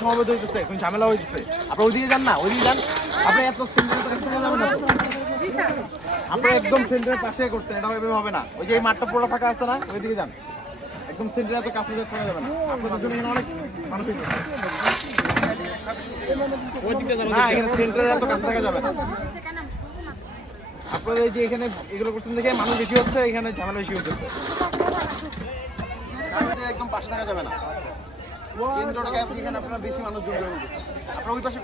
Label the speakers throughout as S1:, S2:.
S1: সমাবেত হইতেছে কোন ঝামেলা হইতেছে। আপনি ওইদিকে যান না, ওইদিকে যান। আপনি এত সেন্টারের কাছে যাবেন না। আপনি একদম সেন্টারের পাশে করছেন এটা এভাবে হবে না। ওই যে এই মাঠটা পুরো ফাঁকা আছে না, ওইদিকে যান। একদম সেন্টারে এত কাছে যেতে যাবে না। আপনাদের জন্য এখানে অনেক মানুষ না, এখানে সেন্টারের এত কাছে থাকা যাবে না। আপনাদের যে এখানে এগুলো করছেন দেখে মানুষ বেশি হচ্ছে, এখানে ঝামেলা বেশি হচ্ছে একদম পাশে থাকা যাবে না। এখানে আপনারা বেশি মানুষ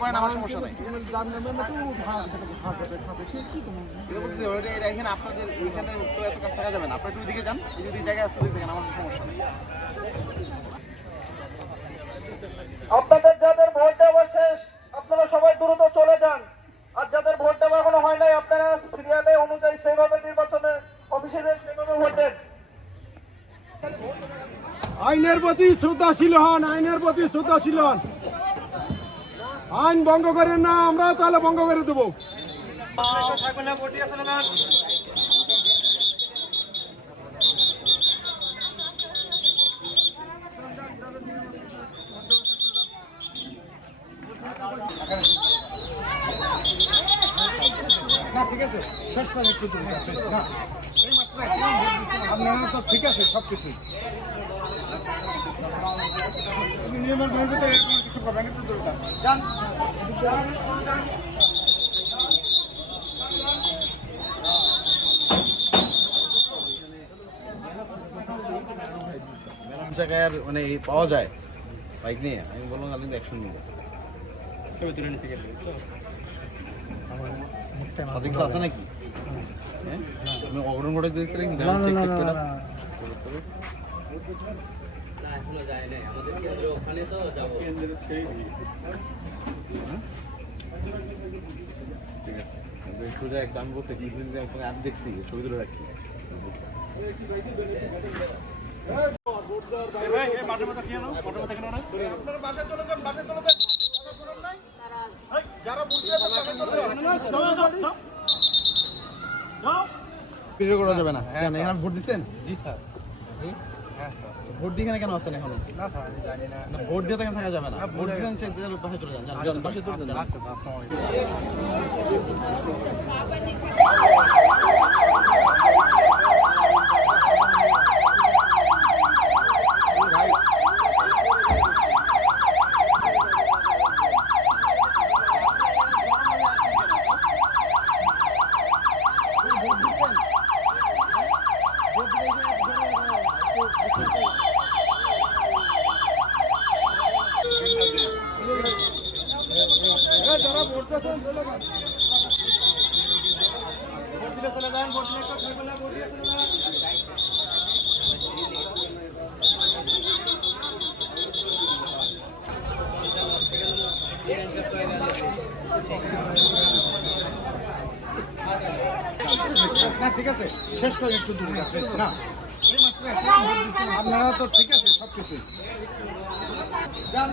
S1: করেন আমার সমস্যা এটা এখানে আপনাদের, ওইখানে যাবে না। যান জায়গায় আসতে সমস্যা নেই।
S2: যাদের ভয়টা দেওয়া শেষ, আপনারা সবাই দ্রুত চলে যান।
S3: আইনের প্রতি শ্রদ্ধাশীল হন, আইনের প্রতি শ্রদ্ধাশীল হন। আইন ভঙ্গ করেন না, আমরা তাহলে ভঙ্গ করে দেবো।
S4: ঠিক আছে। শেষ করে একটু না। আপনারা তো ঠিক আছে সব কিছু। নিয়মের কিছু করবেন একটু
S1: জায়গায় আর মানে পাওয়া যায় বাইক নিয়ে? আমি বললাম আপনি অ্যাকশন নিব। সঠিক কিছু আছে নাকি হ্যাঁ? আপনি অঘটন ঘটে দিয়েছিলেন আছে কিন্তু এই সোজা আমি বলতে দেখছি ছবি তুলে রাখছি
S2: আপনারা বাসায় চলে যান বাসায় চলে যান কথা শোনেন নাই? যারা ভোট দিয়েছেন
S1: ভিডিও করা যাবে না। কেন এখানে ভোট দিচ্ছেন? জি স্যার। ভোট দিয়ে এখানে কেন আসেন এখন? না, ভোট দিয়ে তো এখানে থাকা যাবে না। ভোট দিচ্ছেন সে দিলে চলে যান। যান, যান চলে যান।
S3: যারা
S4: না ঠিক আছে শেষ করে একটু দূর। আপনারা তো ঠিক আছে সব কিছু যান